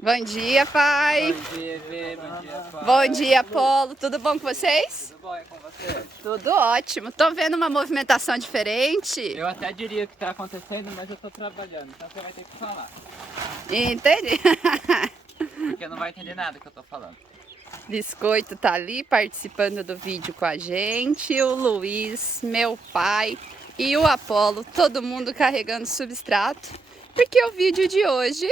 Bom dia, pai. Bom dia, Vê. Bom dia, pai. Bom dia, Apolo. Tudo bom com vocês? Tudo bom aí com você? Tudo ótimo. Tô vendo uma movimentação diferente. Eu até diria que tá acontecendo, mas eu tô trabalhando, então você vai ter que falar. Entendi. Porque não vai entender nada que eu tô falando. Biscoito tá ali participando do vídeo com a gente. O Luiz, meu pai e o Apolo, todo mundo carregando substrato. Porque o vídeo de hoje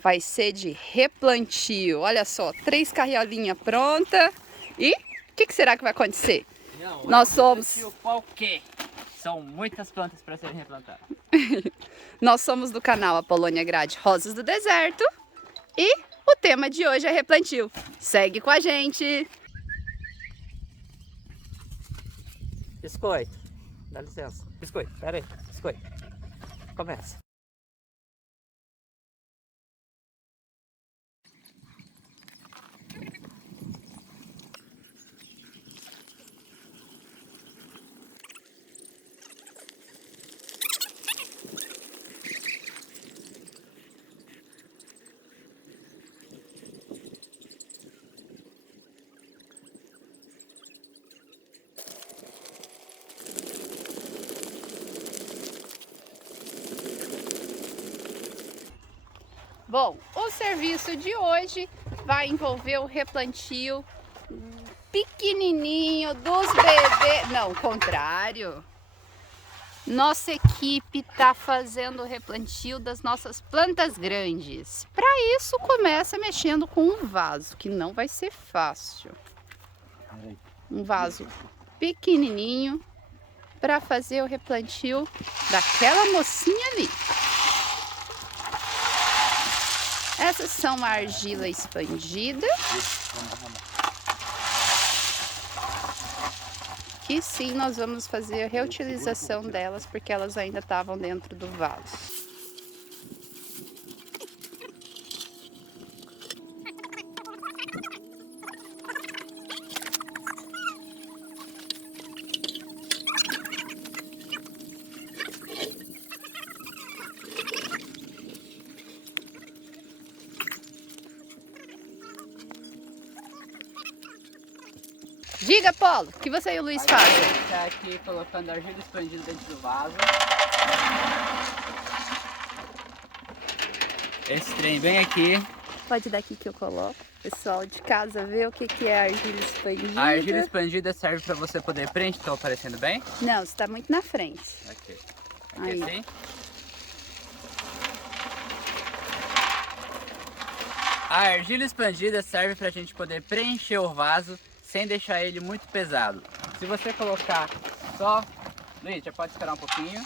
vai ser de replantio. Olha só, 3 carriolinhas prontas. E o que será que vai acontecer? Não, Nós somos... Qual que? São muitas plantas para serem replantadas. Nós somos do canal Apolônia Grade Rosas do Deserto. E o tema de hoje é replantio. Segue com a gente! Biscoito, dá licença. Biscoito, pera aí. Biscoito, começa. Bom, o serviço de hoje vai envolver o replantio pequenininho dos bebês. Não, contrário. Nossa equipe está fazendo o replantio das nossas plantas grandes. Para isso, começa mexendo com um vaso, que não vai ser fácil. Um vaso pequenininho para fazer o replantio daquela mocinha ali. Essas são a argila expandida. E sim, nós vamos fazer a reutilização delas porque elas ainda estavam dentro do vaso. Diga, Paulo, o que você e o Luiz fazem? A gente tá aqui colocando argila expandida dentro do vaso. Esse trem bem aqui. Pode dar aqui que eu coloco. Pessoal de casa vê o que é a argila expandida. A argila expandida serve para você poder preencher. Estou aparecendo bem? Não, você está muito na frente. Aqui. Aí. Assim. A argila expandida serve para a gente poder preencher o vaso sem deixar ele muito pesado. Se você colocar só... Luiz, já pode esperar um pouquinho.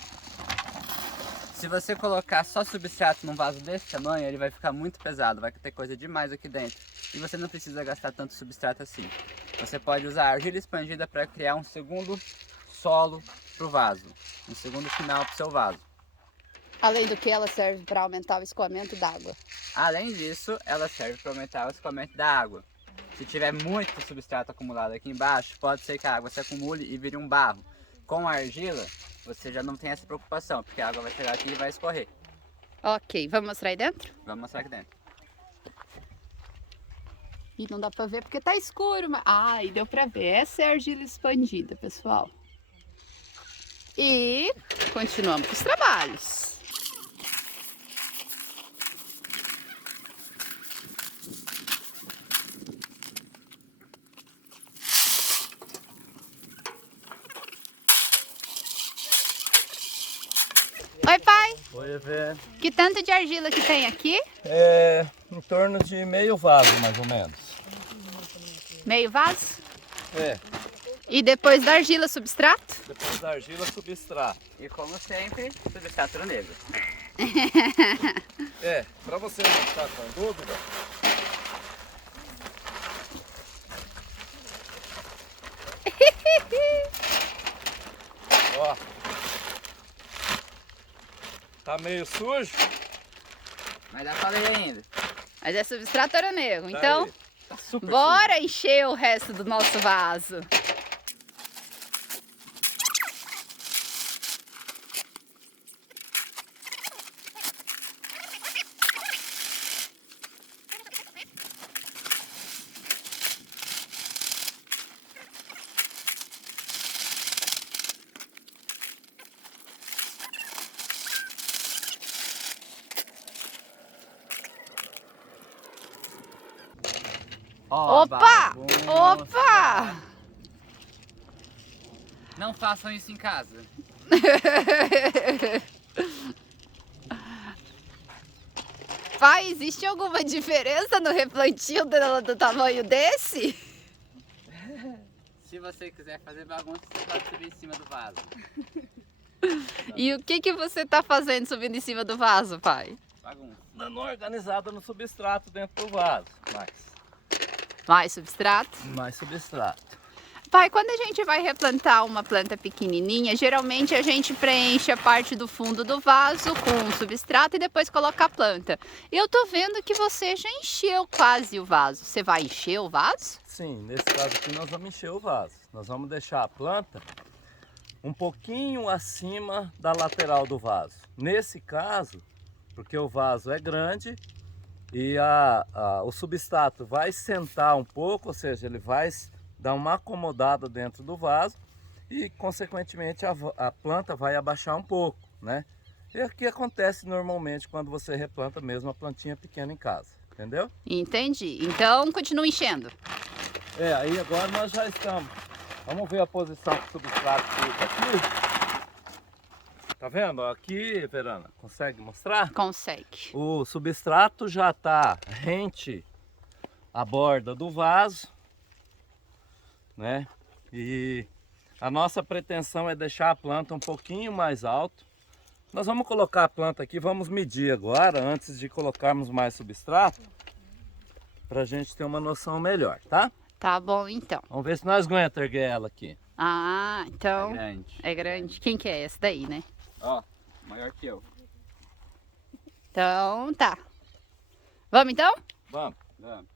Se você colocar só substrato num vaso desse tamanho, ele vai ficar muito pesado, vai ter coisa demais aqui dentro. E você não precisa gastar tanto substrato assim. Você pode usar a argila expandida para criar um segundo solo para o vaso, um segundo final para o seu vaso. Além do que, ela serve para aumentar o escoamento d'água. Além disso, ela serve para aumentar o escoamento da água. Se tiver muito substrato acumulado aqui embaixo, pode ser que a água se acumule e vire um barro. Com a argila, você já não tem essa preocupação, porque a água vai chegar aqui e vai escorrer. Ok, vamos mostrar aí dentro? Vamos mostrar aqui dentro. E não dá para ver porque tá escuro, mas... Ah, e deu para ver. Essa é a argila expandida, pessoal. E continuamos com os trabalhos. Oi, pai. Oi, Evê. Que tanto de argila que tem aqui? É em torno de meio vaso, mais ou menos. Meio vaso? É, E depois da argila, substrato? depois da argila, substrato. E como sempre, substrato negro. É, pra você não ficar com dúvida, ó, tá meio sujo. Mas dá pra ler ainda. Mas é substrato ouro negro, Tá então aí. Tá super bora encher o resto do nosso vaso. Ó, Opa! bagunça. Opa! Não façam isso em casa. Pai, existe alguma diferença no replantio do tamanho desse? Se você quiser fazer bagunça, você pode subir em cima do vaso. E o que você tá fazendo subindo em cima do vaso, pai? Bagunça. Dando uma organizada no substrato dentro do vaso. Mais substrato? Mais substrato. Pai, quando a gente vai replantar uma planta pequenininha, geralmente a gente preenche a parte do fundo do vaso com substrato e depois coloca a planta. Eu tô vendo que você já encheu quase o vaso. Você vai encher o vaso? Sim, nesse caso aqui nós vamos encher o vaso. Nós vamos deixar a planta um pouquinho acima da lateral do vaso. Nesse caso, porque o vaso é grande e o substrato vai sentar um pouco, ou seja, ele vai dar uma acomodada dentro do vaso e, consequentemente, a planta vai abaixar um pouco, né? E é o que acontece normalmente quando você replanta mesmo a plantinha pequena em casa, entendeu? Entendi. Então, continua enchendo. Aí agora nós já estamos. Vamos ver a posição que o substrato fica aqui. Tá vendo? Aqui, Verana, consegue mostrar? Consegue. O substrato já está rente à borda do vaso, né? E a nossa pretensão é deixar a planta um pouquinho mais alto. Nós vamos colocar a planta aqui, vamos medir agora, antes de colocarmos mais substrato, para a gente ter uma noção melhor, tá? Tá bom, então. Vamos ver se nós aguentamos erguer ela aqui. Ah, então É grande. é grande. Quem que é esse daí, né? Ó, maior que eu. Então, tá. Vamos então? Vamos. Vamos.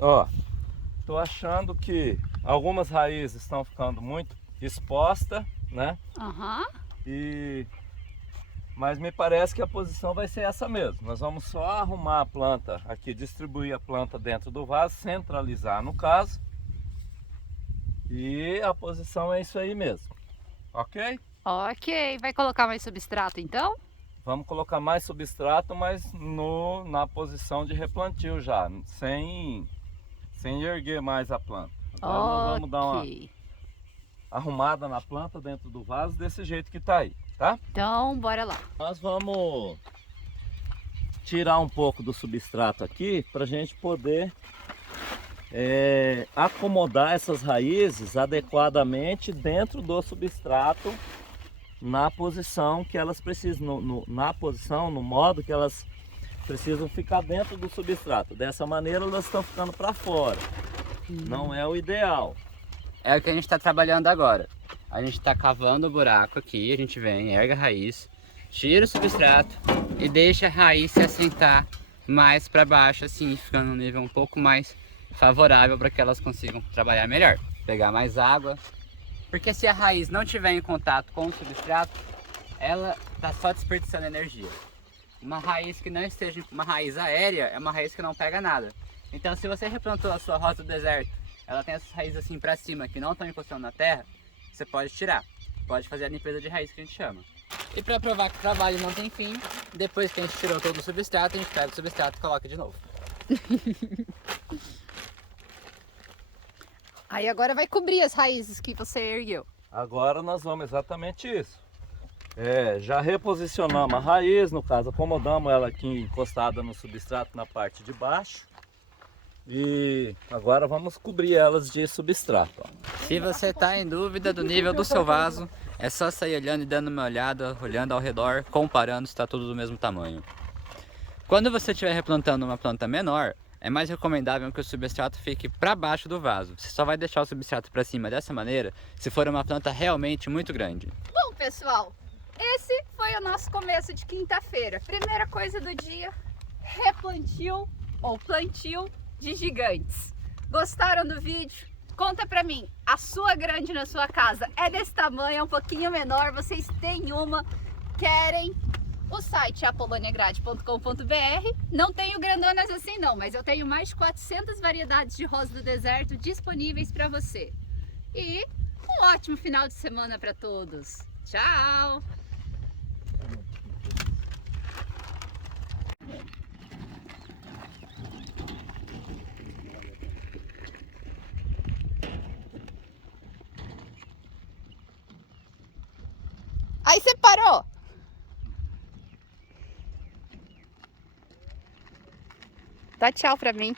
Ó, tô achando que algumas raízes estão ficando muito expostas, né? Aham. Mas me parece que a posição vai ser essa mesmo. Nós vamos só arrumar a planta aqui, distribuir a planta dentro do vaso, centralizar no caso. E a posição é isso aí mesmo, ok? Ok. Vai colocar mais substrato então? Vamos colocar mais substrato, mas na posição de replantio já, sem erguer mais a planta. Agora nós vamos dar uma Ok. arrumada na planta dentro do vaso desse jeito que tá aí, tá? Então, bora lá. Nós vamos tirar um pouco do substrato aqui para a gente poder acomodar essas raízes adequadamente dentro do substrato na posição que elas precisam, no modo que elas precisam ficar dentro do substrato. Dessa maneira elas estão ficando para fora. Não é o ideal. É o que a gente está trabalhando agora. A gente está cavando o buraco aqui, a gente vem, ergue a raiz, tira o substrato e deixa a raiz se assentar mais para baixo, assim, ficando num nível um pouco mais favorável para que elas consigam trabalhar melhor, pegar mais água. Porque se a raiz não estiver em contato com o substrato, ela está só desperdiçando energia. Uma raiz que não esteja, uma raiz aérea, é uma raiz que não pega nada. Então, se você replantou a sua rosa do deserto, ela tem essas raízes assim para cima que não estão encostando na terra, você pode tirar. Pode fazer a limpeza de raiz que a gente chama. E para provar que o trabalho não tem fim, depois que a gente tirou todo o substrato, a gente pega o substrato e coloca de novo. Aí agora vai cobrir as raízes que você ergueu. Agora nós vamos exatamente isso. Já reposicionamos a raiz, no caso acomodamos ela aqui encostada no substrato na parte de baixo. E agora vamos cobrir elas de substrato. Ó. Se você está em dúvida do nível do seu vaso, é só sair olhando e dando uma olhada, olhando ao redor, comparando se está tudo do mesmo tamanho. Quando você estiver replantando uma planta menor, é mais recomendável que o substrato fique para baixo do vaso. Você só vai deixar o substrato para cima dessa maneira se for uma planta realmente muito grande. Bom, pessoal, esse foi o nosso começo de quinta-feira. Primeira coisa do dia, replantio ou plantio de gigantes. Gostaram do vídeo? Conta pra mim, a sua grande na sua casa é desse tamanho, é um pouquinho menor, vocês têm uma, querem? O site é apoloniagrade.com.br. Não tenho grandonas assim não, mas eu tenho mais de 400 variedades de rosa do deserto disponíveis para você. E um ótimo final de semana para todos. Tchau! Aí você parou! Dá tchau pra mim.